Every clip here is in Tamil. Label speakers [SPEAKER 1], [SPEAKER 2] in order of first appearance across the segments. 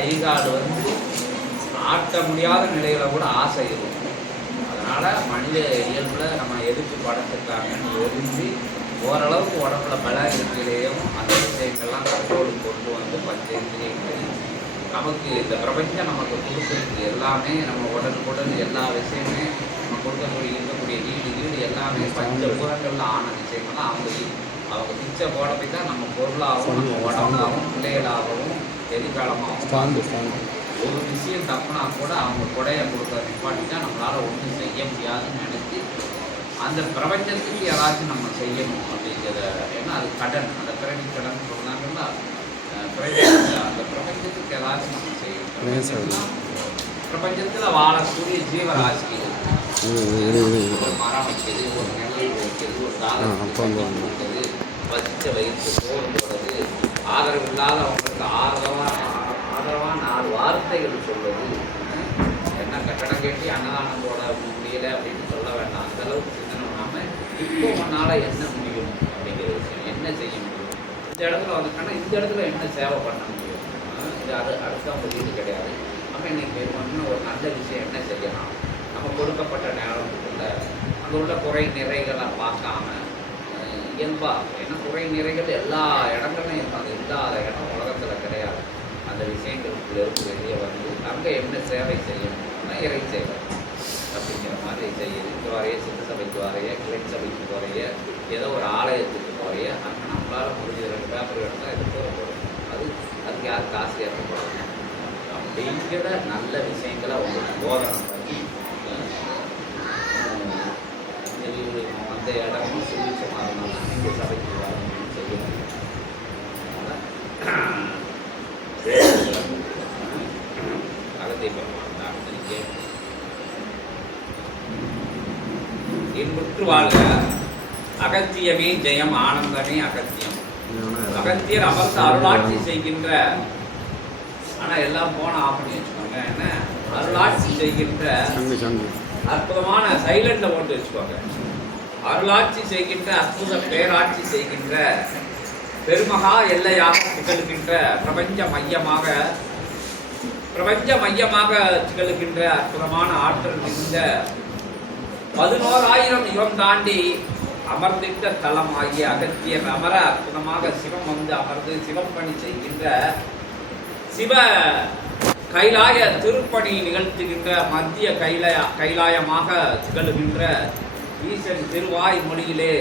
[SPEAKER 1] கை கால் வந்து ஆட்ட முடியாத நிலையில கூட ஆசை இருக்கும் அதனால மனித இயல்புல நம்ம எதுக்கு படத்துக்காங்கன்னு ஒதுங்கி ஓரளவுக்கு உடம்புல பல இருக்கிறதையும் அந்த விஷயங்கள்லாம் கண்ட்ரோலுக்கு கொண்டு வந்து பஞ்சேந்திரியங்கள். நமக்கு இந்த பிரபஞ்சம் நமக்கு கொடுக்குறது எல்லாமே நம்ம உடனுக்குடன் எல்லா விஷயமே நம்ம கொடுக்கக்கூடிய இருக்கக்கூடிய வீடு வீடு எல்லாமே பஞ்ச பூரங்கள்ல ஆன விஷயங்கள்லாம் அவங்க அவங்க பிச்சை போடப்பை தான் நம்ம பொருளாகவும் நம்ம உடம்பாகவும் பிள்ளைகளாகவும் எதிர்காலமாகவும் ஒரு விஷயம் தப்புனா கூட அவங்க கொடையை கொடுக்க நிப்பாட்டிட்டா நம்மளால ஒன்றும் செய்ய முடியாதுன்னு நினைச்சு அந்த பிரபஞ்சத்துக்கு யாராச்சும் நம்ம செய்யணும் அப்படிங்கிறத ஏன்னா அது கடன். அந்த பிறவி கடன் சொன்னாங்கன்னா அந்த பிரபஞ்சத்துக்கு ஏதாச்சும் நம்ம செய்யணும். பிரபஞ்சத்தில் வாழக்கூடிய ஜீவராசிகள் ஒரு மரம் வைக்கிறது ஒரு நிழல் வைக்கிறது ஒரு. கொடுக்குறது வச்ச வயிற்று சோறு போடுறது ஆதரவு இல்லாதவங்களுக்கு ஆதரவா ஆதரவா நாலு வார்த்தைகள் சொல்வது. என்ன கட்டடம் கட்டி அன்னதானம் போட முடியல அப்படின்னு சொல்ல வேண்டாம். அந்த அளவுக்கு சிந்தனை பண்ணாம இப்போ உன்னால என்ன முடியும் அப்படிங்கிற விஷயம். என்ன செய்ய முடியும்? இந்த இடத்துல வந்துட்டோன்னா இந்த இடத்துல என்ன சேவை பண்ண முடியும்? இது அது அடுத்தவங்க வீடு கிடையாது. நம்ம இன்னைக்கு இன்னும் ஒரு நல்ல விஷயம் என்ன செய்யலாம்? நம்ம கொடுக்கப்பட்ட நேரத்துக்குள்ள அங்கே உள்ள குறை நிறைகளை பார்க்காம அஹ், இயல்பா ஏன்னா குறை நிறைகள் எல்லா இடங்களையும் அது இல்லாத இடம் உலகத்தில் கிடையாது. அந்த விஷயங்களுக்குள்ள இருந்து வெளியே வந்து அங்கே என்ன சேவை செய்யணும்னா இறை சேவை. அப்படிங்கிற மாதிரி செய்யுது இந்த வரைய சித்த சபைக்கு வரைய கிளை சபைக்கு வரைய ஏதோ ஒரு ஆலயத்துக்கு வரைய அங்கே நம்மளால் முடிஞ்ச ரெண்டு பேப்பர் எடுத்தால் இது போக போகிறோம் அது அதுக்கு யாருக்கு காசு ஏற்ற அப்படிங்கிற நல்ல விஷயங்களை உங்களுக்கு போதனை பண்ணி அந்த இடமும் சுபிச்சமாக இருந்தாலும் இந்த சபைக்கு வரணும்னு செய்யணும் அகத்தை பெருமாள் இன்புற்று வாழ்க. அகத்தியமே ஜெயம் ஆனந்தமே அகத்தியம். அகத்தியர் அமர்ந்து அருளாட்சி செய்கின்ற ஆனா எல்லாம் போன ஆஃப் பண்ணி வச்சுக்கோங்க. என்ன? அருளாட்சி செய்கின்ற அற்புதமான சைலண்ட்ல போட்டு வச்சுக்கோங்க. அருளாட்சி செய்கின்ற அற்புத பேராட்சி செய்கின்ற பெருமகா எல்லையாக திகழ்கின்ற பிரபஞ்ச மையமாக பிரபஞ்ச மையமாக திகழ்கின்ற அற்புதமான ஆற்றல் மிகுந்த பதினோராயிரம் யுகம் தாண்டி அமர்ந்திட்ட தலமாகிய அகத்தியர் அமர அற்புதமாக சிவம் வந்து அமர்ந்து சிவம் பணி செய்கின்ற சிவ கைலாய திருப்பணி நிகழ்த்துகின்ற மத்திய கைலாய கைலாயமாக திகழ்கின்ற ஈசன் திருவாய் மொழியிலே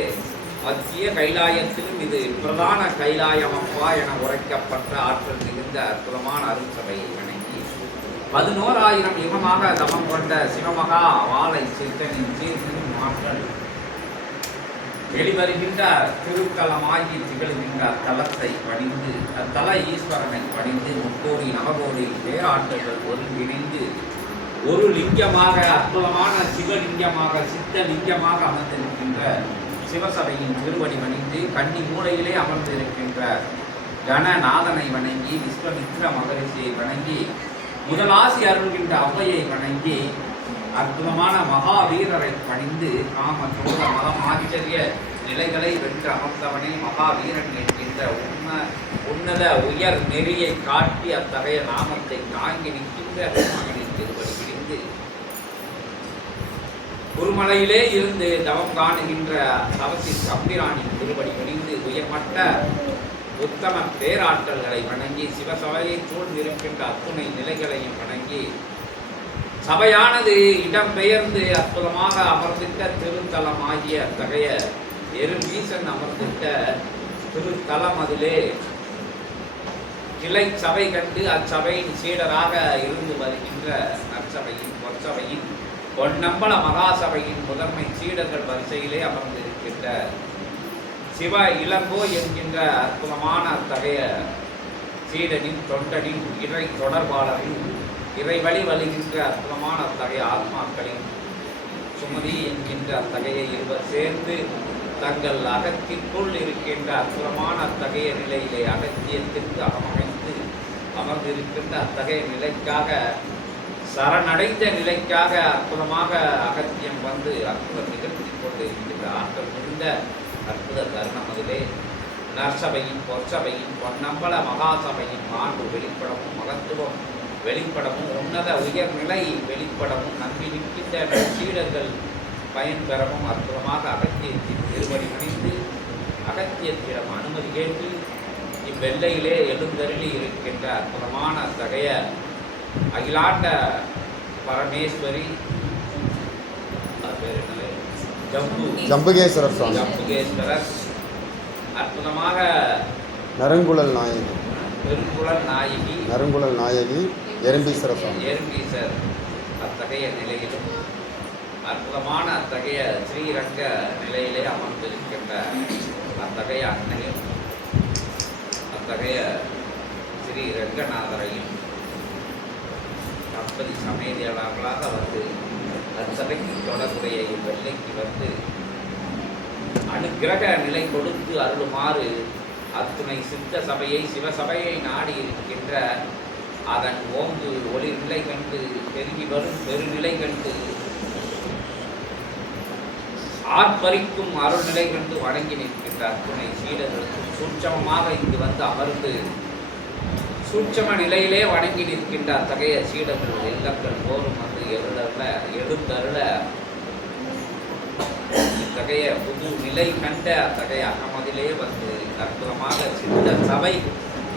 [SPEAKER 1] மத்திய கைலாயத்திலும் இது பிரதான கைலாயம் அப்பா என உரைக்கப்பட்ட ஆற்றல் மிகுந்த அற்புதமான அருட்சபையை வணங்கி பதினோராயிரம் யுகமாக தமம் கொண்ட சிவமகா வாழை சித்தனின் சீர்திரும் மாற்றல். வெளிவருகின்ற திருத்தலமாகி திகழ்கின்ற அத்தலத்தை பணிந்து அத்தல ஈஸ்வரனை பணிந்து முக்கோடி நவகோடி பேராற்றல்கள் ஒருங்கிணைந்து ஒரு லிங்கமாக அற்புதமான சிவலிங்கமாக சித்த லிங்கமாக அமர்ந்திருக்கின்ற சிவசபையின் திருவடி வணிந்து கன்னி மூலையிலே அமர்ந்திருக்கின்ற கணநாதனை வணங்கி விஸ்வமித்ர மகரிஷியை வணங்கி முதலாசி அருள்கின்ற ஔவையை வணங்கி அற்புதமான மகாவீரரை பணிந்து காம சோழ மதம் ஆச்சரிய நிலைகளை வென்று அமர்ந்தவனே மகாவீரன் என்கின்ற உண்ம உன்னத உயர் நெறியை காட்டி அத்தகைய நாமத்தை தாங்கி நிற்கின்ற மகனின் திருவடி பிடிந்து குருமலையிலே இருந்து தவம் காணுகின்ற தவத்தின் கம்பிராணின் திருவடி பணிந்து உயர்மட்ட உத்தம பேராற்றல்களை வணங்கி சிவசபையை சூழ்ந்திருக்கின்ற அத்துணை நிலைகளையும் வணங்கி சபையானது இடம்பெயர்ந்து அற்புதமாக அமர்ந்திட்ட திருத்தலம் ஆகிய அத்தகைய எருமீசன் அமர்ந்திட்ட திருத்தலம் அதிலே கிளை சபை கண்டு அச்சபையின் சீடராக இருந்து வருகின்ற நற்சபையின் பொற்சபையின் பொன்னம்பல மகாசபையின் முதன்மை சீடர்கள் வரிசையிலே அமர்ந்திருக்கின்ற சிவ இளங்கோ என்கின்ற அற்புதமான அத்தகைய சீடனின் தொண்டனின் இறை தொடர்பாளரின் இறைவழி வழிகின்ற அற்புதமான அத்தகைய ஆத்மாக்களின் சுமதி என்கின்ற அத்தகைய இருவர் சேர்ந்து தங்கள் அகத்திற்குள் இருக்கின்ற அற்புதமான அத்தகைய நிலையிலே அகத்தியத்திற்கு அமைந்து அமர்ந்திருக்கின்ற அத்தகைய நிலைக்காக சரணடைந்த நிலைக்காக அற்புதமாக அகத்தியம் வந்து அற்புதம் நிகழ்த்தி கொண்டு இருக்கின்ற ஆற்றல் மிகுந்த அற்புத தருணம் அதிலே. நற்சபையின் பொற்சபையின் பொன்னம்பல மகாசபையின் மாண்பு வெளிப்படமும் மகத்துவம் வெளிப்படமும் உன்னத உயர்நிலை வெளிப்படமும் நம்பி நிற்கின்ற சீடர்கள் பயன்பெறவும் அற்புதமாக அகத்தியத்தின் திருவடி பணிந்து அகத்தியத்திடம் அனுமதி கேட்டு இவ்வெல்லையிலே எழுந்தருளி இருக்கின்ற அற்புதமான தகைய அகிலாண்ட பரமேஸ்வரி பேர்? ஜம்பு.
[SPEAKER 2] ஜம்புகேஸ்வரர் சுவாமி.
[SPEAKER 1] ஜம்புகேஸ்வரர். அற்புதமாக
[SPEAKER 2] நறுங்குழல் நாயகி.
[SPEAKER 1] பெருங்குளர் நாயகி.
[SPEAKER 2] நறுங்குழல் நாயகி. எறும்பீஸ்வர சுவாமி
[SPEAKER 1] எறும்பீசர் அத்தகைய நிலையிலும் அற்புதமான அத்தகைய ஸ்ரீரங்க நிலையிலே அமர்ந்திருக்கின்ற அத்தகைய அன்னையும் அத்தகைய ஸ்ரீ ரங்கநாதரையும் தம்பதி சமேதியாளர்களாக வந்து அச்சபைக்கு தொடர்புடைய இவ்வெல்லைக்கு வந்து அனுகிரக நிலை கொடுத்து அருளுமாறு அத்துணை சித்த சபையை சிவசபையை நாடி இருக்கின்ற அதன் ஓங்கு ஒளி நிலை கண்டு பெருகி வரும் பெருநிலை கண்டு. ஆர்ப்பரிக்கும் அருள்நிலை கண்டு வணங்கி நிற்கின்றார் துணை சீடர்களுக்கு சூட்சமமாக இங்கு வந்து அமர்ந்து சூட்சம நிலையிலே வணங்கி நிற்கின்ற அத்தகைய சீடர்கள். இல்லங்கள் போரும் வந்து எழுதல எழுந்தருள. இத்தகைய புது நிலை கண்ட அத்தகைய அகமதிலே வந்து அற்புதமாக சித்த சபை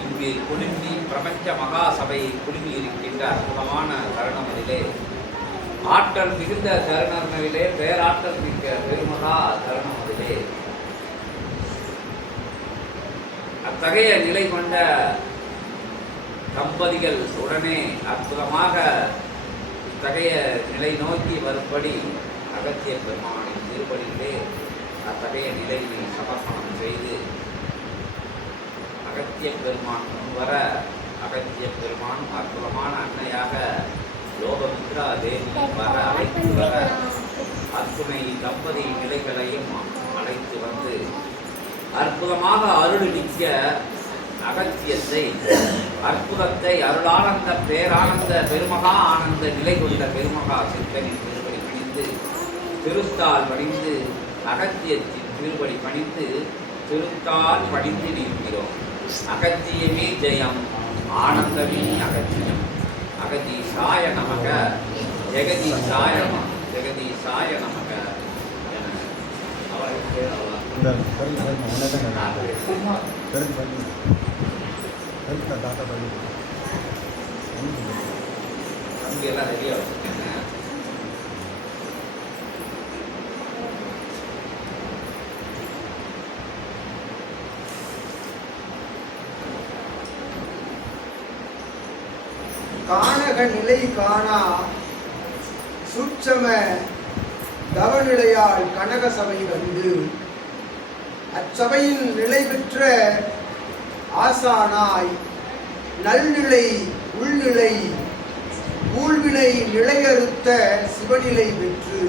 [SPEAKER 1] இங்கு குழுமி பிரபஞ்ச மகா சபை குழுமி இருக்கின்ற அற்புதமான தருணங்களிலே ஆற்றல் மிகுந்த தருணங்களிலே பேராற்றல் மிக்க பெருமகா தருணங்களிலே அத்தகைய நிலை கொண்ட தம்பதிகள் உடனே அற்புதமாக இத்தகைய நிலை நோக்கி வரும்படி அகத்திய பெருமானின் திருப்படியிலே அத்தகைய நிலையை சமர்ப்பணம் செய்து அகத்திய பெருமான் வர அகத்திய பெருமான் அற்புதமான அன்னையாக லோகமித்ரா தேவி வர அழைத்து வர அத்துணை தம்பதி நிலைகளையும் அழைத்து வந்து அற்புதமாக அருளிக்க அகத்தியத்தை அற்புதத்தை அருளானந்த பேரானந்த பெருமகா ஆனந்த நிலை கொண்ட பெருமகா சித்தனின் திருவடி பணிந்து திருத்தால் பணிந்து அகத்தியத்தின் திருவடி பணிந்து திருத்தால் பணிந்து நிற்கிறோம். அகத்தியமே ஜெயம் ஆனந்தமே அகத்தியம். அகதீசாய நமக ஜெகதீசாய நம ஜெகதீசாய நமக. என அவருக்கு
[SPEAKER 3] இந்த பள்ளி பள்ளி உன்னதங்க பெருக்கு பள்ளி பெருக்கு தாத்தா பள்ளி
[SPEAKER 1] அங்கே எல்லாம் ரெடியாக வச்சுருக்கேங்க
[SPEAKER 4] காணக நிலை காணா. சுட்சம தவநிலையால் கனக சபை வந்து அச்சபையில் நிலை பெற்ற ஆசானாய் நல்நிலை உள்நிலை ஊழ்வினை நிலையறுத்த சிவநிலை பெற்று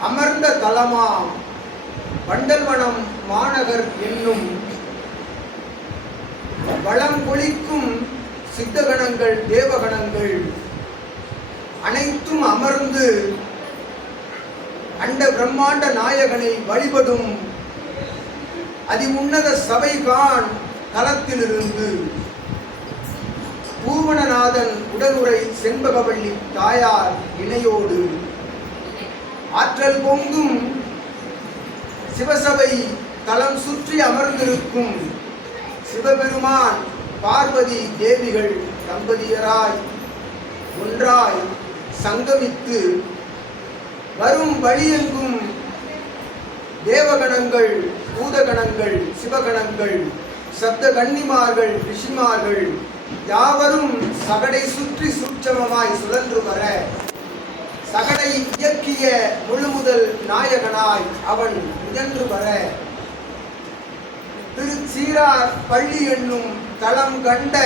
[SPEAKER 4] அமர்ந்த தலமாம் வண்டல்வனம் மாநகர் என்னும் வளம் கொளிக்கும் சித்தகணங்கள் தேவகணங்கள் அனைத்தும் அமர்ந்து அண்ட பிரம்மாண்ட நாயகனை வழிபடும் அதிமுன்னத சபைகான் தலத்திலிருந்து பூவனநாதன் உடனுரை செண்பகவள்ளி தாயார் இணையோடு ஆற்றல் பொங்கும் சிவசபை தலம் சுற்றி அமர்ந்திருக்கும் சிவபெருமான் பார்வதி தேவிகள் தம்பதியராய் ஒன்றாய் சங்கமித்து வரும் வழியெங்கும் தேவகணங்கள் பூதகணங்கள் சிவகணங்கள் சப்த கன்னிமார்கள் ரிஷிமார்கள் யாவரும் சகடை சுற்றி சூட்சமமாய் சுழன்று வர சகடை இயக்கிய முழு முதல் நாயகனாய் அவன் முயன்று வர. திருச்சீரார் பள்ளி என்னும் தளம் கண்ட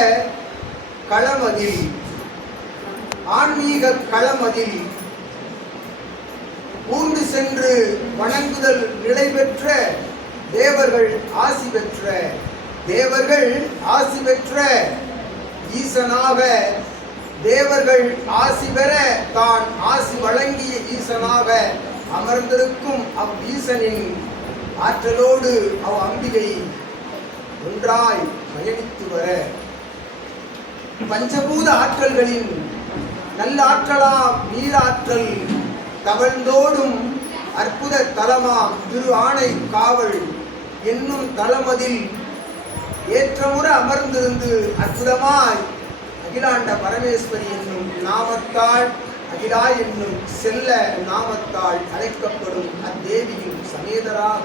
[SPEAKER 4] களமதில் ஆன்மீக களமதில் ஊர்ந்து சென்று வணங்குதல் நிலை பெற்ற தேவர்கள் ஆசி பெற்ற தேவர்கள் ஆசி பெற்ற ஈசனாக தேவர்கள் ஆசி பெற தான் ஆசி வழங்கிய ஈசனாக அமர்ந்திருக்கும் அவ்வீசனின் ஆற்றலோடு அவ் அம்பிகை ஒன்றாய் பயணித்து வர. பஞ்சபூத ஆற்றல்களின் நல்லாற்றலாம் நீராற்றல் தவழ்ந்தோடும் அற்புத தலமாம் திரு ஆணை காவல் என்னும் தலமதில் ஏற்றமுற அமர்ந்திருந்து அற்புதமாய் அகிலாண்ட பரமேஸ்வரி என்னும் நாமத்தால் அகிலா என்னும் செல்ல நாமத்தால் அழைக்கப்படும் அத்தேவியின் சமேதராக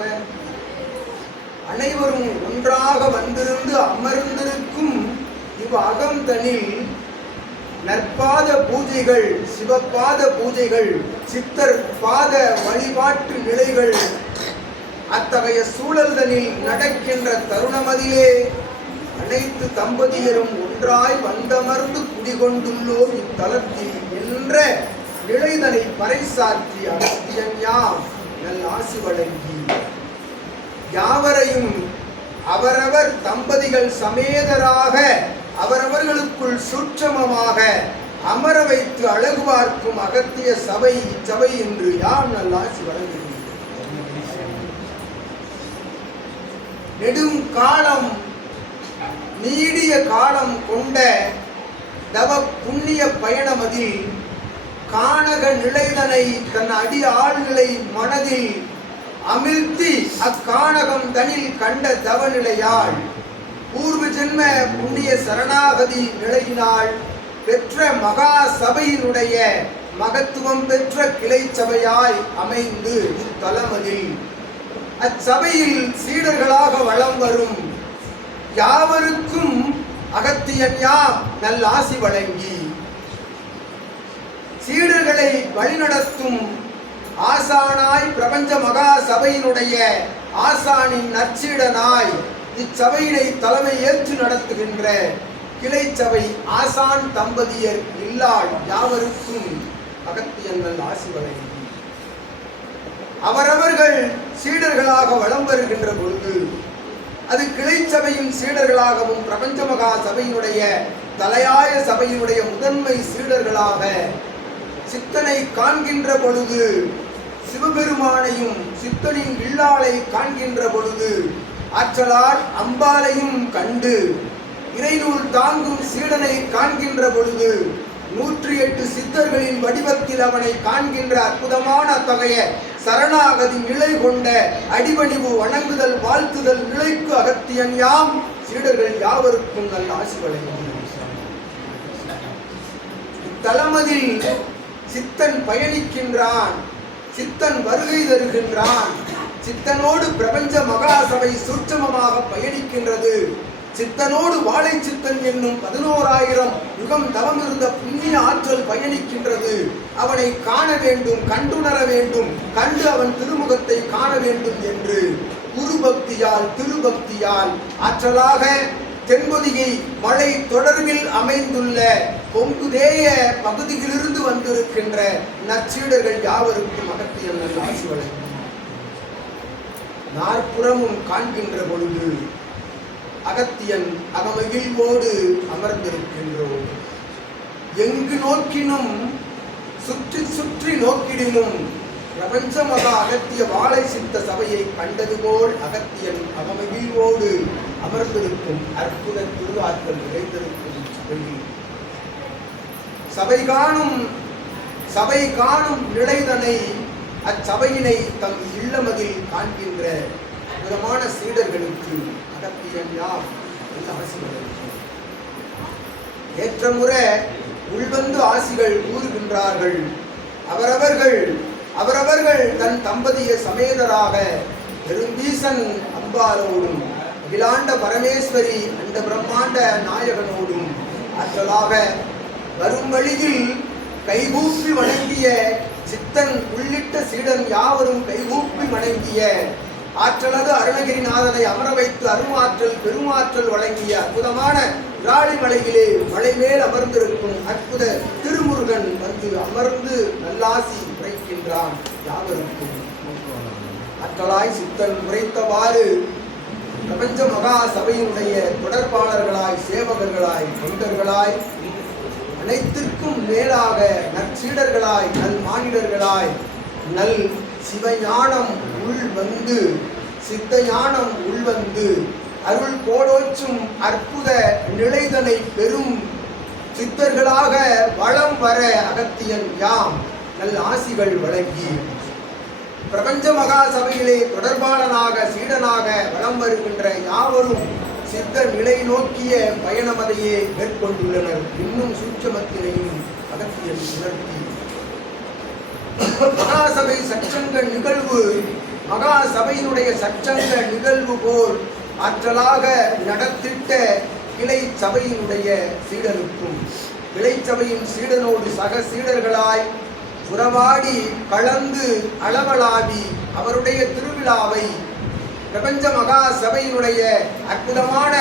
[SPEAKER 4] அனைவரும் ஒன்றாக வந்திருந்து அமர்ந்திருக்கும் இவ் அகம்தனில் நற்பாத பூஜைகள் சிவபாத பூஜைகள் சித்தர் பாத வழிபாட்டு நிலைகள் அத்தகைய சூழல்தனில் நடக்கின்ற தருணமதிலே அனைத்து தம்பதியரும் ஒன்றாய் வந்தமர்ந்து குடிகொண்டுள்ளோம் இத்தலத்தில் என்ற நிலைதனை பறைசாற்றி அகத்தியன் யாம் நல் ஆசி வழங்கி. யாவரையும் அவரவர் தம்பதிகள் சமேதராக அவரவர்களுக்குள் சூட்சமமாக அமர வைத்து அழகு பார்க்கும் அகத்திய சபை இச்சபை என்று யாம் நல்லாசி வழங்குகிறேன் நெடும் காலம் நீடிய காலம் கொண்ட தவ புண்ணிய பயணமதில் கானக நிலைதனை தன் அடி ஆழ்நிலை மனதில் அமிழ்த்தி அக்கானகம் தனில் கண்ட தவநிலையாள். பூர்வ ஜென்ம புண்ணிய சரணாகதி நிலையினால் பெற்ற மகா சபையினுடைய மகத்துவம் பெற்ற கிளை சபையாய் அமைந்து இத்தலமதில். அச்சபையில் சீடர்களாக வளம் வரும். யாவருக்கும் அகத்தியன் யாம் வழங்கி. சீடர்களை வழிநடத்தும் ஆசானாய் பிரபஞ்ச மகா சபையினுடைய ஆசானின் நற்சீடனாய் இச்சபையினை தலைமை ஏற்று நடத்துகின்ற கிளை சபை ஆசான் தம்பதியர் இல்லாள் யாவருக்கும் அகத்தியங்கள் ஆசி வழங்கி அவரவர்கள் சீடர்களாக வலம் வருகின்ற பொழுது அது கிளை சபையின் சீடர்களாகவும் பிரபஞ்ச மகா சபையினுடைய தலையாய சபையினுடைய முதன்மை சீடர்களாக சித்தனை காண்கின்ற பொழுது சிவபெருமானையும் சித்தனின் வில்லாளை காண்கின்ற பொழுது ஆற்றலால் அம்பாலையும் கண்டு இறைநூல் தாங்கும் சீடனை காண்கின்ற பொழுது நூற்றி எட்டு சித்தர்களின் வடிவத்தில் அவனை காண்கின்ற அற்புதமான அத்தகைய சரணாகதி நிலை கொண்ட அடிபணிவு வணங்குதல் வாழ்த்துதல் நிலைக்கு அகத்தியன் யாம். சீடர்கள் யாவருக்கும் நல்ல ஆசி வழங்கும் இத்தலமதில் சித்தன் பயணிக்கின்றான். சித்தன் வருகை தருகின்றான். சித்தனோடு பிரபஞ்ச மகாசபை சூட்சமமாக பயணிக்கின்றது. சித்தனோடு வாழை சித்தன் என்னும் பதினோராயிரம் யுகம் தவம் இருந்த புண்ணிய ஆற்றல் பயணிக்கின்றது. அவனை காண வேண்டும் கண்டுணர வேண்டும் கண்டு அவன் திருமுகத்தை காண வேண்டும் என்று. குருபக்தியால் திருபக்தியால் ஆற்றலாக தென்பொதிகை மலை தொடர்பில் அமைந்துள்ள கொங்குதேய பகுதியிலிருந்து வந்திருக்கின்ற நற்சீடர்கள் யாவருக்கும் அகத்தியம் நல்ல ஆசி வழங்கும். நாற்புறமும் காண்கின்ற பொழுது அகத்தியன் அகமகிழ்வோடு அமர்ந்திருக்கின்றோம். எங்கு நோக்கினும் சுற்றி சுற்றி நோக்கிடினும் பிரபஞ்ச மகா அகத்திய வாழை சித்த சபையை கண்டது போல் அகத்தியன் அகமகிழ்வோடு அமர்ந்திருக்கும் அற்புத திருவாக்கள் நிறைந்திருக்கும் சபை காணும் சபை காணும் நிலைதனை அச்சபையினை தம் இல்லமதில் காண்கின்ற அற்புதமான சீடர்களுக்கு அகத்தியம் யார் என்று ஆசிகள் ஏற்றமுறை உள்வந்து ஆசிகள் கூறுகின்றார்கள். அவரவர்கள் அவரவர்கள் தன் தம்பதிய சமேதராக பெரும்பீசன் அம்பாலோடும் இலாண்ட பரமேஸ்வரி அந்த பிரம்மாண்ட நாயகனோடும் அச்சலாக வரும் வழியில் கைகூப்பி வணங்கிய சித்தன் உள்ளிட்ட சீடன் யாவரும் கைகூப்பி வணங்கிய ஆற்றலது அருணகிரிநாதனை அமர வைத்து அருமாற்றல் பெருமாற்றல் வழங்கிய அற்புதமான விராலிமலையிலே மலை மேல் அமர்ந்திருக்கும் அற்புத திருமுருகன் வந்து அமர்ந்து நல்லாசி உரைக்கின்றான் யாவருக்கும். ஆற்றலாய் சித்தன் உரைத்தவாறு பிரபஞ்ச மகா சபையினுடைய தொடர்பாளர்களாய் சேவகர்களாய் தொண்டர்களாய் அனைத்திற்கும் மேலாக நற்சீடர்களாய் நல் மானிடர்களாய் நல் சிவஞானம் உள் வந்து சித்த ஞானம் உள்வந்து அருள் கோடோச்சும் அற்புத நிலைதனை பெறும் சித்தர்களாக வளம் வர அகத்தியன் யாம். நல் ஆசிகள் வழங்கி பிரபஞ்ச மகா சபையிலே தொடர்பாளனாக சீடனாக வலம் வருகின்ற யாவரும் சித்த நிலை நோக்கிய பயணமதையே மேற்கொண்டுள்ளனர். இன்னும் சூட்சமத்தினையும் அகத்தியன் உணர்த்தி மகாசபை சச்சங்க நிகழ்வு மகா சபையினுடைய சச்சங்க நிகழ்வு போல் ஆற்றலாக நடத்திட்ட கிளை சபையினுடைய சீடனுக்கும் கிளை சபையின் சீடனோடு சக சீடர்களாய் உறவாடி கலந்து அளவலாவி அவருடைய திருவிழாவை. பிரபஞ்ச மகா சபையினுடைய அற்புதமான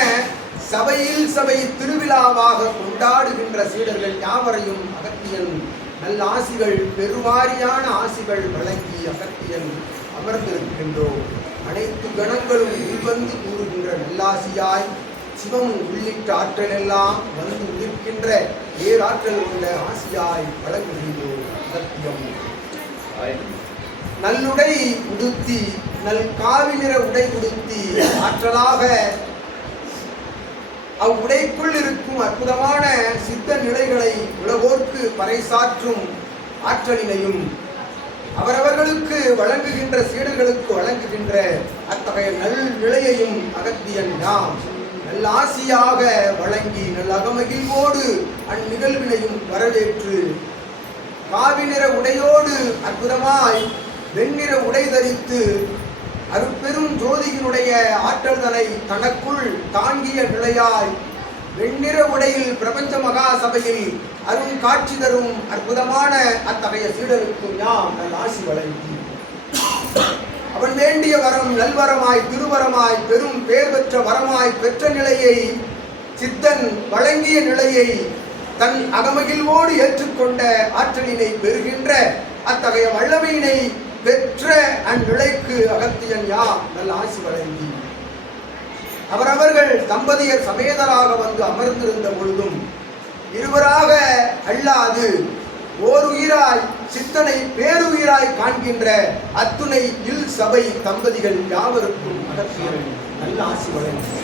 [SPEAKER 4] சபையில் சபை திருவிழாவாக கொண்டாடுகின்ற சீடர்கள் யாவரையும் அகத்தியன் நல்ல ஆசிகள் பெருவாரியான ஆசிகள் வழங்கி அகத்தியன் அமர்ந்திருக்கின்றோம். அனைத்து கணங்களும் உள்வந்து கூறுகின்ற நல்லாசியாய் சிவம் உள்ளிட்ட ஆற்றல் எல்லாம் வந்து நிற்கின்ற ஏராற்றல் கொண்ட ஆசியாய் வழங்குகின்றோம் அகத்தியம். நல்லுடை உடுத்தி நல் காவி நிற உடை உடுத்தி ஆற்றலாக அவ்வுடைக்குள் இருக்கும் அற்புதமான சித்த நிலைகளை உலகோர்க்கு பறைசாற்றும் ஆற்றலினையும் அவரவர்களுக்கு வழங்குகின்ற சீடர்களுக்கு வழங்குகின்ற அத்தகைய நல் நிலையையும் அகத்தியன் யாம். நல்ல ஆசியாக வழங்கி நல் அகமகிழ்வோடு அந்நிகழ்வினையும் வரவேற்று காவி நிற உடையோடு அற்புதமாய் வெண்ணிற உடை தரித்து அருப்பெரும் ஜோதியினுடைய ஆற்றல்தனை தனக்குள் தாங்கிய நிலையாய் வெண்ணிற உடையில் பிரபஞ்ச மகா சபையில் அருண் காட்சி தரும் அற்புதமான அத்தகைய சீடருக்கும் யாம் நல் ஆசி வழங்கி அவன் வேண்டிய வரம் நல்வரமாய் திருவரமாய் பெரும் பேர் பெற்ற வரமாய் பெற்ற நிலையை சித்தன் வழங்கிய நிலையை தன் அகமகிழ்வோடு ஏற்றுக்கொண்ட ஆற்றலினை பெறுகின்ற அத்தகைய வல்லமையினை பெற்ற அந்நிலைக்கு அகத்தியன் யார்? நல்ல ஆசி வழங்கி. அவரவர்கள் தம்பதியர் சமேதராக வந்து அமர்ந்திருந்த பொழுதும் இருவராக அல்லாது ஓர் உயிராய் சித்தனை பேருயிராய் காண்கின்ற அத்துணை இல் சபை தம்பதிகள் யாவருக்கும் அகத்தியன் நல்ல ஆசி வழங்கி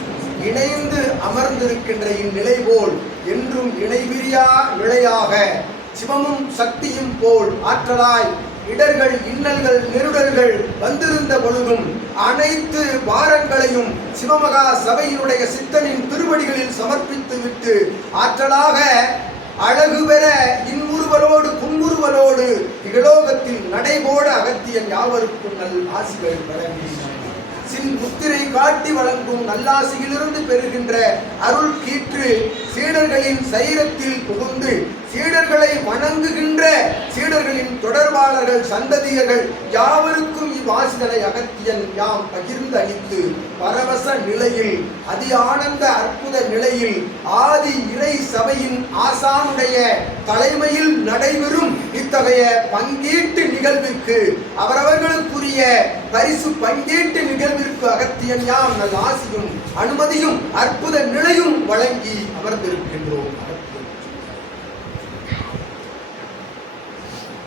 [SPEAKER 4] இணைந்து அமர்ந்திருக்கின்ற இந்நிலை போல் என்றும் இணைவிரியா நிலையாக சிவமும் சக்தியும் போல் ஆற்றலாய் இடர்கள் இன்னல்கள் நெருடல்கள் வந்திருந்த பொழுதும் அனைத்து வாரங்களையும் சிவமகா சபையினுடைய சித்தனின் திருவடிகளில் சமர்ப்பித்து விட்டு ஆற்றலாக அழகு பெற இன்முறுவலோடு புன்முறுவலோடு இகலோகத்தில் நடைபோட அகத்தியன் யாவருக்கும் நல் ஆசிகள் வழங்கி சின் முத்திரை காட்டி வழங்கும் நல்லாசியிலிருந்து பெறுகின்ற அருள் கீற்று சீடர்களின் சைரத்தில் புகுந்து சீடர்களை வணங்குகின்ற சீடர்களின் தொடர்பாளர்கள் சந்ததியர்கள் யாவருக்கும் இவ்வாசிதனை அகத்தியன் யாம் பகிர்ந்து அளித்து பரவச நிலையில் அதி ஆனந்த அற்புத நிலையில் ஆதி இறை சபையின் ஆசானுடைய தலைமையில் நடைபெறும் இத்தகைய பங்கீட்டு நிகழ்விற்கு அவரவர்களுக்குரிய பரிசு பங்கீட்டு நிகழ்விற்கு அகத்தியன் யாம் நல் ஆசியும் அனுமதியும் அற்புத நிலையும் வழங்கி அமர்ந்திருக்கின்றோம்.